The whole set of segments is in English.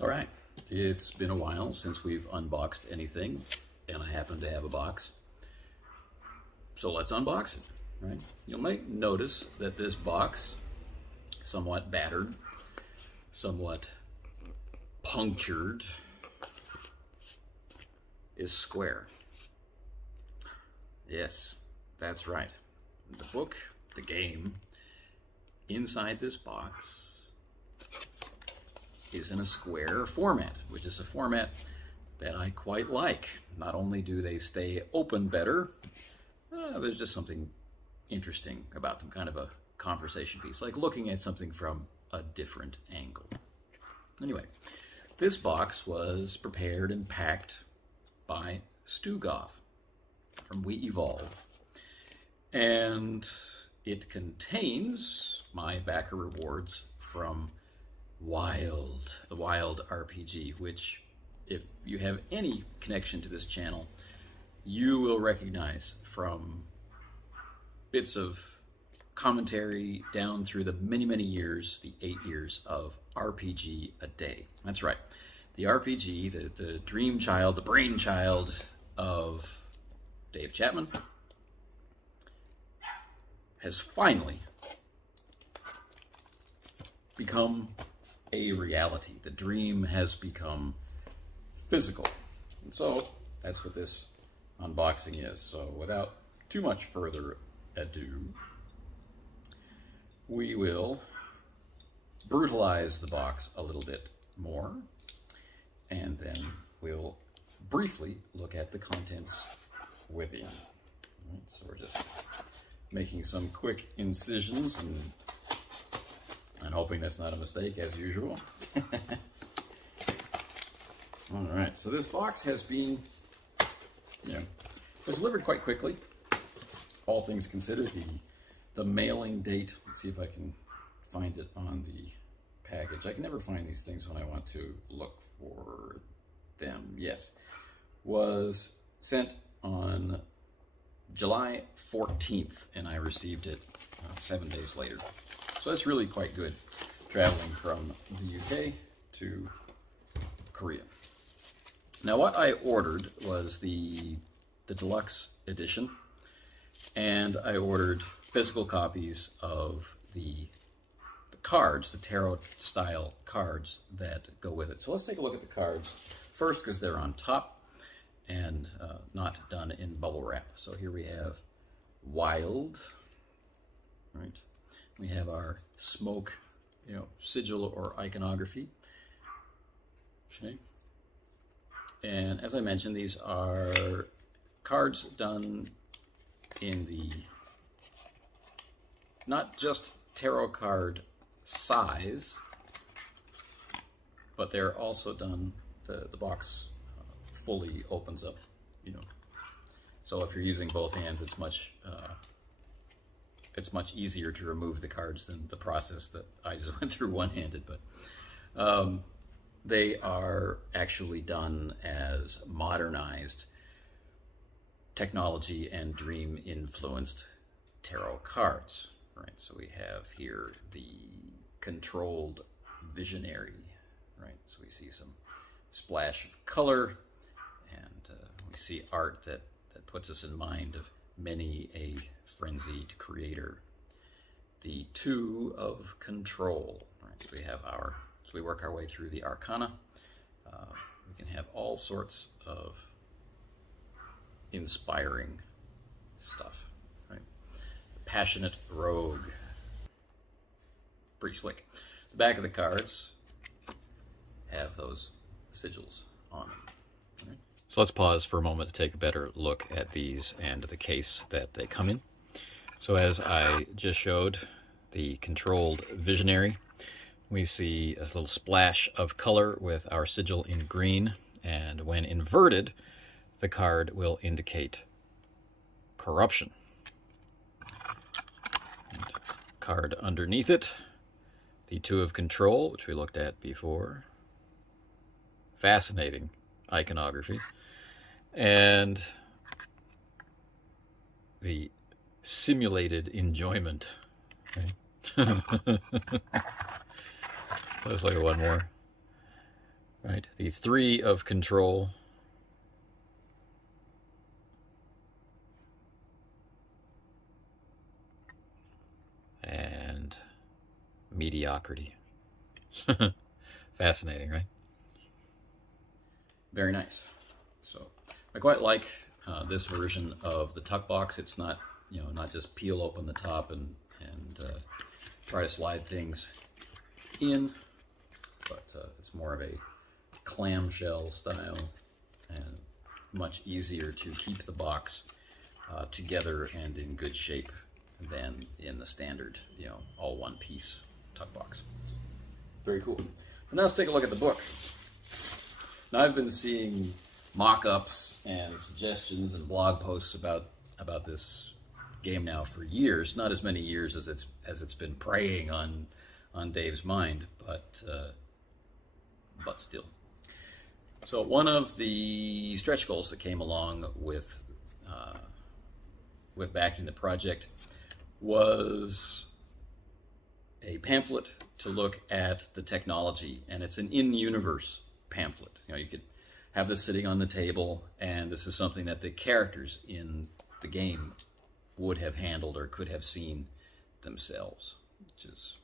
All right, it's been a while since we've unboxed anything, and I happen to have a box. So let's unbox it, right? You might notice that this box, somewhat battered, somewhat punctured, is square. Yes, that's right. The book, the game, inside this box is in a square format, which is a format that I quite like. Not only do they stay open better, there's just something interesting about them, kind of a conversation piece, like looking at something from a different angle. Anyway, this box was prepared and packed by Stu Goff from We Evolve, and it contains my backer rewards from the Wild RPG, which, if you have any connection to this channel, you will recognize from bits of commentary down through the many years, the 8 years of RPG a day. That's right. The RPG, the dream child, the brainchild of Dave Chapman, has finally become a reality. The dream has become physical. And so that's what this unboxing is. So without too much further ado, we will brutalize the box a little bit more, and then we'll briefly look at the contents within. All right, so we're just making some quick incisions and hoping that's not a mistake, as usual. All right, so this box has been, was delivered quite quickly, all things considered. The mailing date, let's see if I can find it on the package. I can never find these things when I want to look for them. Yes, was sent on July 14th, and I received it 7 days later. So that's really quite good, traveling from the UK to Korea. Now, what I ordered was the deluxe edition, and I ordered physical copies of the cards, the tarot style cards that go with it. So let's take a look at the cards first, because they're on top and not done in bubble wrap. So here we have Wild, right? We have our smoke, sigil or iconography. Okay. And as I mentioned, these are cards done in the not just tarot card size, but they're also done, the box fully opens up, So if you're using both hands, it's much easier to remove the cards than the process that I just went through one-handed. But they are actually done as modernized technology and dream-influenced tarot cards. Right, so we have here the controlled visionary, right? So we see some splash of color, and we see art that puts us in mind of many a frenzied creator. The two of control, right? So we have so we work our way through the arcana. We can have all sorts of inspiring stuff. Passionate rogue. Pretty slick. The back of the cards have those sigils on them. Right. So let's pause for a moment to take a better look at these and the case that they come in. So as I just showed, the controlled visionary, we see a little splash of color with our sigil in green, and when inverted, the card will indicate corruption. Card underneath it, the two of control, which we looked at before. Fascinating iconography. And the simulated enjoyment. Okay. Let's look at one more. Right, the 3 of control. And mediocrity. Fascinating, right? Very nice. So I quite like this version of the tuck box. It's not, you know, not just peel open the top and try to slide things in, but it's more of a clamshell style and much easier to keep the box together and in good shape than in the standard, you know, all one piece tuck box. Very cool. But now let's take a look at the book. Now I've been seeing mock-ups and suggestions and blog posts about this game now for years. Not as many years as it's been preying on Dave's mind, but still. So one of the stretch goals that came along with backing the project was a pamphlet to look at the technology, and it's an in-universe pamphlet. You know, you could have this sitting on the table, and this is something that the characters in the game would have handled or could have seen themselves, which is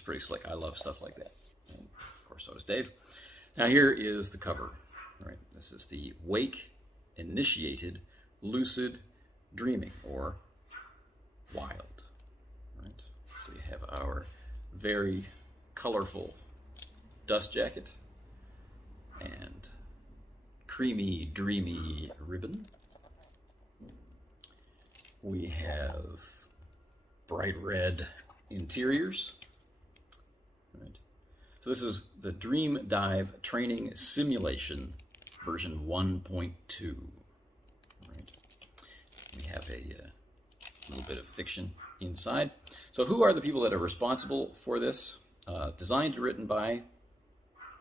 pretty slick. I love stuff like that, and of course so does Dave. Now here is the cover. All right, this is the Wake Initiated Lucid Dreaming, or Wild. Right, so we have our very colorful dust jacket and creamy, dreamy ribbon. We have bright red interiors. Right. So this is the Dream Dive Training Simulation version 1.2. Right. We have a little bit of fiction inside. So who are the people that are responsible for this? Designed and written by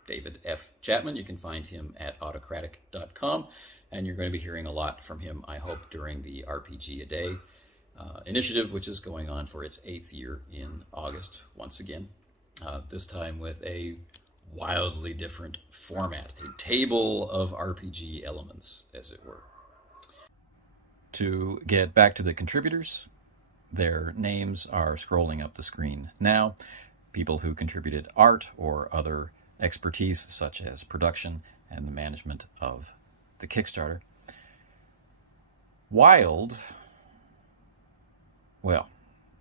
David F. Chapman. You can find him at autocratic.com, and you're going to be hearing a lot from him, I hope, during the RPG a Day initiative, which is going on for its 8th year in August, once again, this time with a wildly different format, a table of RPG elements, as it were. To get back to the contributors, their names are scrolling up the screen now. People who contributed art or other expertise, such as production and the management of the Kickstarter. Wild, well,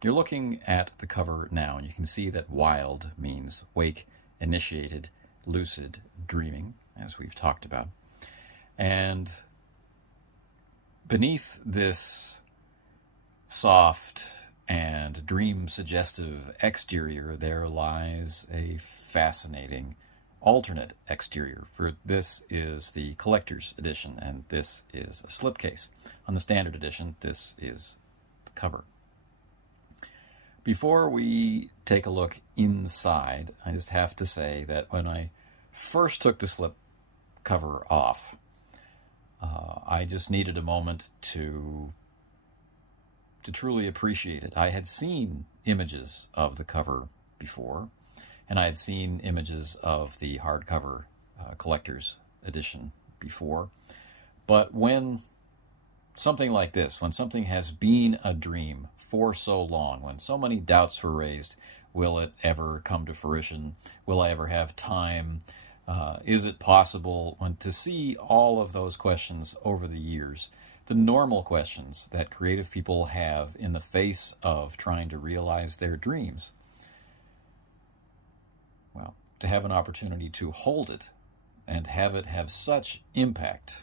you're looking at the cover now, and you can see that wild means wake, initiated, lucid, dreaming, as we've talked about. And beneath this soft and dream-suggestive exterior, there lies a fascinating alternate exterior. For this is the collector's edition, and this is a slipcase. On the standard edition, this is the cover. Before we take a look inside, I just have to say that when I first took the slip cover off, I just needed a moment to truly appreciate it. I had seen images of the cover before, and I had seen images of the hardcover collector's edition before. But when something like this, when something has been a dream for so long, when so many doubts were raised, will it ever come to fruition? Will I ever have time? Is it possible? When to see all of those questions over the years, the normal questions that creative people have in the face of trying to realize their dreams, well, to have an opportunity to hold it and have it have such impact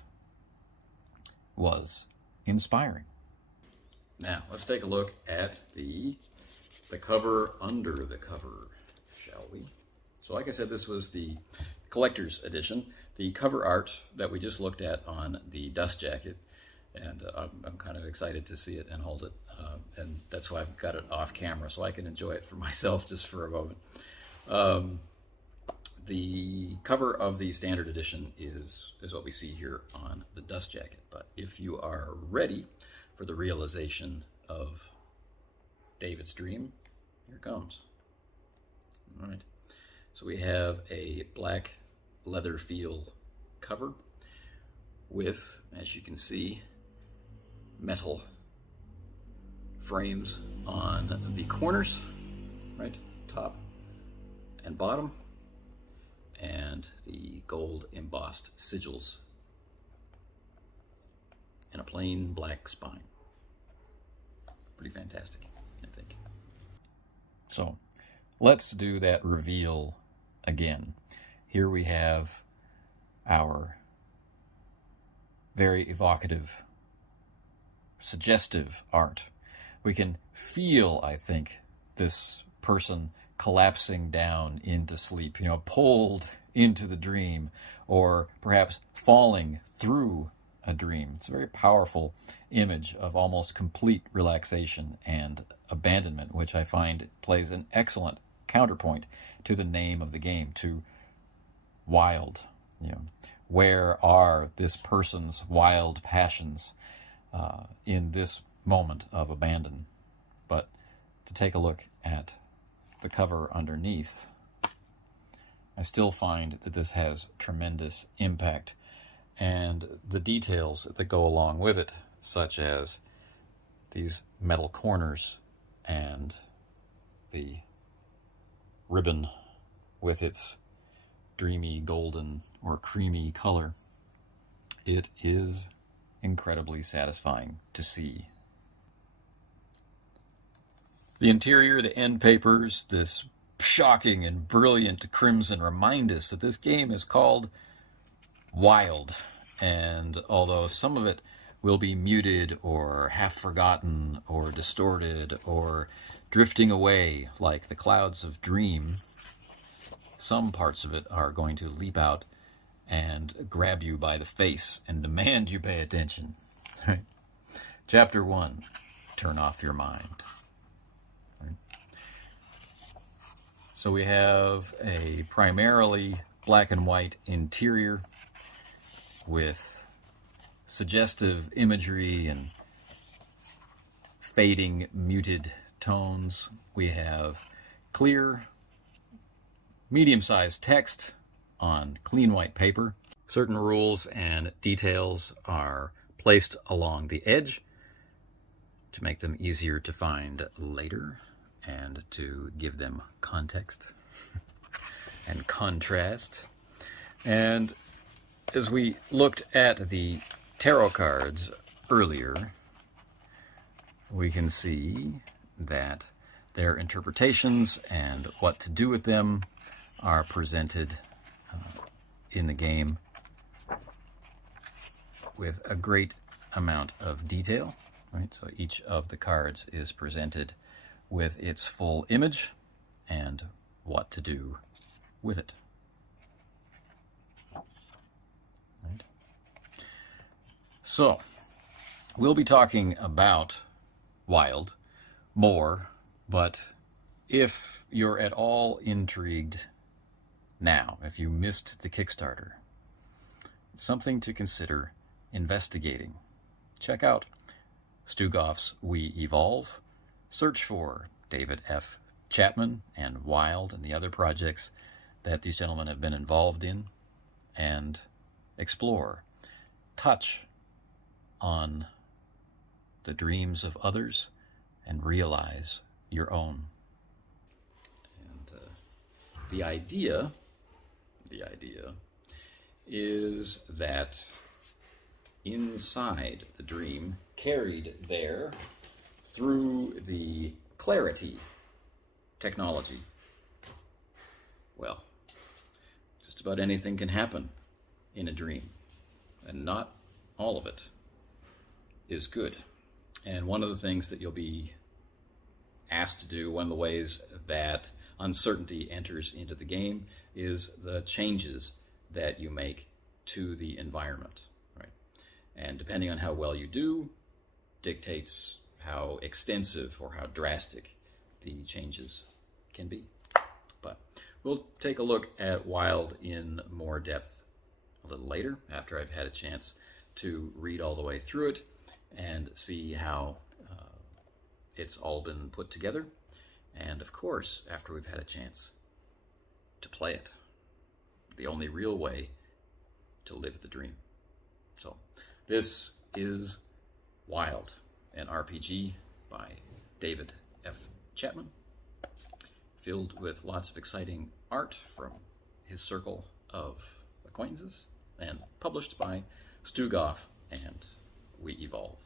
was inspiring. Now, let's take a look at the cover under the cover, shall we? So like I said, this was the collector's edition. The cover art that we just looked at on the dust jacket, and I'm kind of excited to see it and hold it, and that's why I've got it off camera, so I can enjoy it for myself just for a moment. The cover of the standard edition is what we see here on the dust jacket, but if you are ready for the realization of David's dream, here it comes. All right, so we have a black leather feel cover with, as you can see, metal frames on the corners, right, top and bottom, and the gold embossed sigils and a plain black spine. Pretty fantastic, I think. So let's do that reveal again. Here we have our very evocative, suggestive art. We can feel, I think, this person collapsing down into sleep, you know, pulled into the dream, or perhaps falling through a dream. It's a very powerful image of almost complete relaxation and abandonment, which I find plays an excellent counterpoint to the name of the game, to wild. You know, where are this person's wild passions in this moment of abandon? But to take a look at the cover underneath, I still find that this has tremendous impact, and the details that go along with it, such as these metal corners and the ribbon with its dreamy golden or creamy color, it is incredibly satisfying to see. The interior, the end papers, this shocking and brilliant crimson remind us that this game is called Wild, and although some of it will be muted or half forgotten or distorted or drifting away like the clouds of dream, some parts of it are going to leap out and grab you by the face and demand you pay attention. Right? Chapter 1, turn off your mind. Right? So we have a primarily black and white interior with suggestive imagery and fading muted tones. We have clear, medium-sized text on clean white paper. Certain rules and details are placed along the edge to make them easier to find later and to give them context and contrast. And as we looked at the tarot cards earlier, we can see that their interpretations and what to do with them are presented in the game with a great amount of detail, right? So each of the cards is presented with its full image and what to do with it. Right? So, we'll be talking about Wild more, but if you're at all intrigued now, if you missed the Kickstarter, it's something to consider investigating. Check out Stugoff's We Evolve, search for David F. Chapman and Wild and the other projects that these gentlemen have been involved in, and explore, touch on the dreams of others, and realize your own. And the idea is that inside the dream, carried there through the clarity technology, well, just about anything can happen in a dream, and not all of it is good. And one of the things that you'll be asked to do, one of the ways that uncertainty enters into the game, is the changes that you make to the environment, right? And depending on how well you do, dictates how extensive or how drastic the changes can be. But we'll take a look at Wild in more depth a little later, after I've had a chance to read all the way through it and see how it's all been put together. And of course, after we've had a chance to play it. The the only real way to live the dream. So this is Wild, an RPG by David F. Chapman, filled with lots of exciting art from his circle of acquaintances, and published by Stugoff and We Evolve.